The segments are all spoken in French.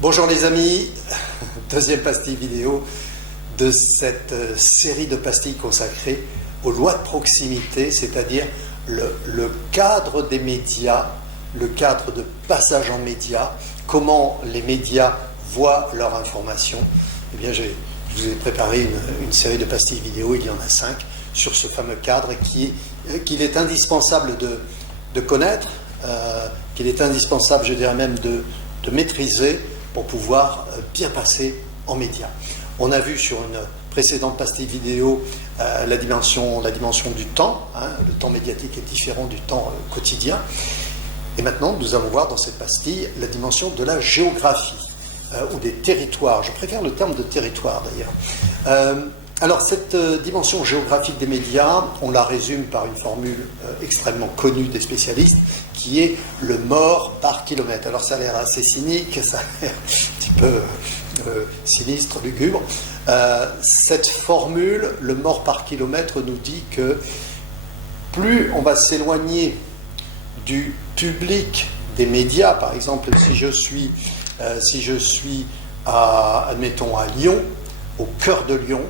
Bonjour les amis, deuxième pastille vidéo de cette série de pastilles consacrées aux lois de proximité, c'est-à-dire le cadre des médias, le cadre de passage en médias, comment les médias voient leur information. Eh bien, je vous ai préparé une série de pastilles vidéo, il y en a 5, sur ce fameux cadre qu'il est indispensable de connaître, qu'il est indispensable, je dirais même, de maîtriser pour pouvoir bien passer en médias. On a vu sur une précédente pastille vidéo la dimension du temps, le temps médiatique est différent du temps quotidien. Et maintenant, nous allons voir dans cette pastille la dimension de la géographie ou des territoires. Je préfère le terme de territoire d'ailleurs. Alors, cette dimension géographique des médias, on la résume par une formule extrêmement connue des spécialistes, qui est le mort par kilomètre. Alors, ça a l'air assez cynique, ça a l'air un petit peu sinistre, lugubre. Cette formule, le mort par kilomètre, nous dit que plus on va s'éloigner du public des médias, par exemple, si je suis admettons, à Lyon, au cœur de Lyon,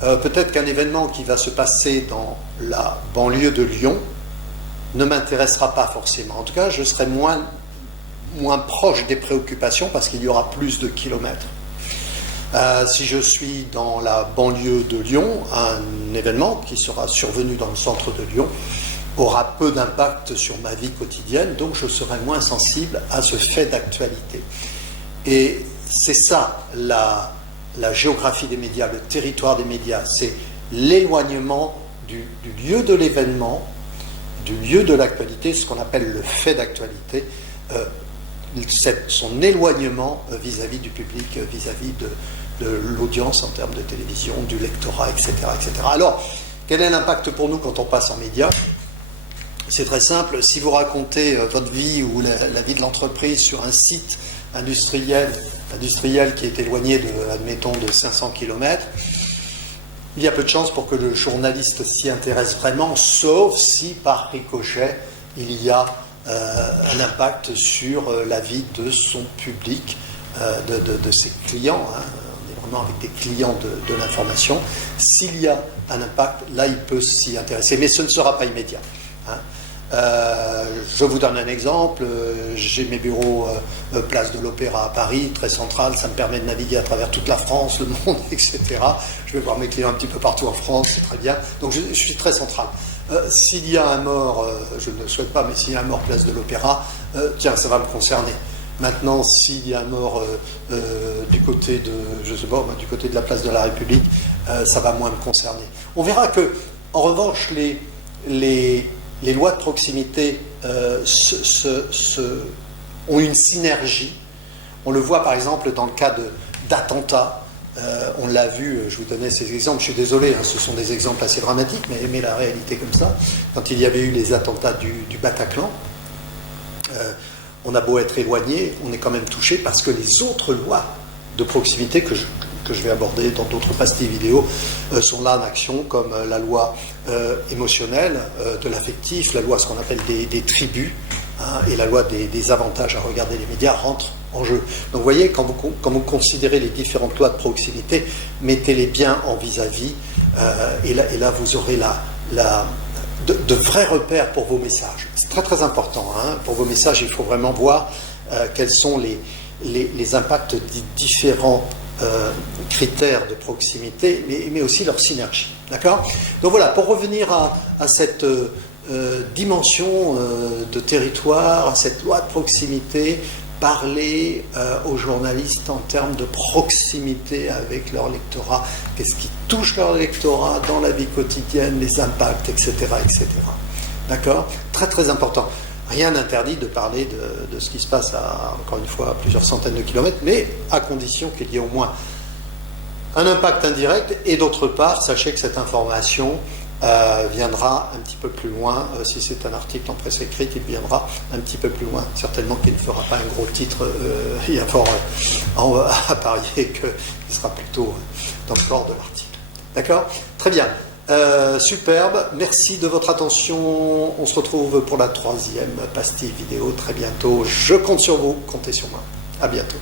peut-être qu'un événement qui va se passer dans la banlieue de Lyon ne m'intéressera pas forcément. En tout cas, je serai moins proche des préoccupations parce qu'il y aura plus de kilomètres. Si je suis dans la banlieue de Lyon, un événement qui sera survenu dans le centre de Lyon aura peu d'impact sur ma vie quotidienne, donc je serai moins sensible à ce fait d'actualité. Et c'est ça la géographie des médias, le territoire des médias, c'est l'éloignement du lieu de l'événement, du lieu de l'actualité, ce qu'on appelle le fait d'actualité, son éloignement vis-à-vis du public, vis-à-vis de l'audience en termes de télévision, du lectorat, etc., etc. Alors, quel est l'impact pour nous quand on passe en médias? C'est très simple, si vous racontez votre vie ou la vie de l'entreprise sur un site industriel qui est éloigné admettons, de 500 km, il y a peu de chances pour que le journaliste s'y intéresse vraiment, sauf si par ricochet, il y a un impact sur la vie de son public, de ses clients. On est vraiment avec des clients de l'information. S'il y a un impact, là, il peut s'y intéresser, mais ce ne sera pas immédiat. Je vous donne un exemple, j'ai mes bureaux place de l'Opéra à Paris, très central, ça me permet de naviguer à travers toute la France, le monde, etc. Je vais voir mes clients un petit peu partout en France, c'est très bien, donc je suis très central. S'il y a un mort, je ne le souhaite pas, mais s'il y a un mort place de l'Opéra, tiens, ça va me concerner. Maintenant, s'il y a un mort du côté de, je sais pas, du côté de la place de la République, ça va moins me concerner. On verra que, en revanche, les lois de proximité ont une synergie. On le voit par exemple dans le cas d'attentats. On l'a vu, je vous donnais ces exemples, je suis désolé, ce sont des exemples assez dramatiques, mais la réalité comme ça. Quand il y avait eu les attentats du Bataclan, on a beau être éloigné, on est quand même touché parce que les autres lois de proximité que je vais aborder dans d'autres pastilles vidéo sont là en action, comme la loi émotionnelle, de l'affectif, la loi ce qu'on appelle des tribus, et la loi des avantages à regarder les médias rentrent en jeu. Donc vous voyez, quand vous considérez les différentes lois de proximité, mettez-les bien en vis-à-vis, et là vous aurez de vrais repères pour vos messages. C'est très très important, pour vos messages, il faut vraiment voir quels sont les impacts des différents critères de proximité, mais aussi leur synergie. D'accord? Donc voilà, pour revenir à cette dimension de territoire, à cette loi de proximité, parler aux journalistes en termes de proximité avec leur lectorat, qu'est-ce qui touche leur lectorat dans la vie quotidienne, les impacts, etc. etc. D'accord? Très très important. Rien n'interdit de parler de ce qui se passe encore une fois, à plusieurs centaines de kilomètres, mais à condition qu'il y ait au moins un impact indirect, et d'autre part, sachez que cette information viendra un petit peu plus loin. Si c'est un article en presse écrite, il viendra un petit peu plus loin. Certainement qu'il ne fera pas un gros titre, il y a fort à parier qu'il sera plutôt dans le corps de l'article. D'accord? Très bien. Superbe, merci de votre attention. On se retrouve pour la 3e pastille vidéo très bientôt. Je compte sur vous, comptez sur moi. À bientôt.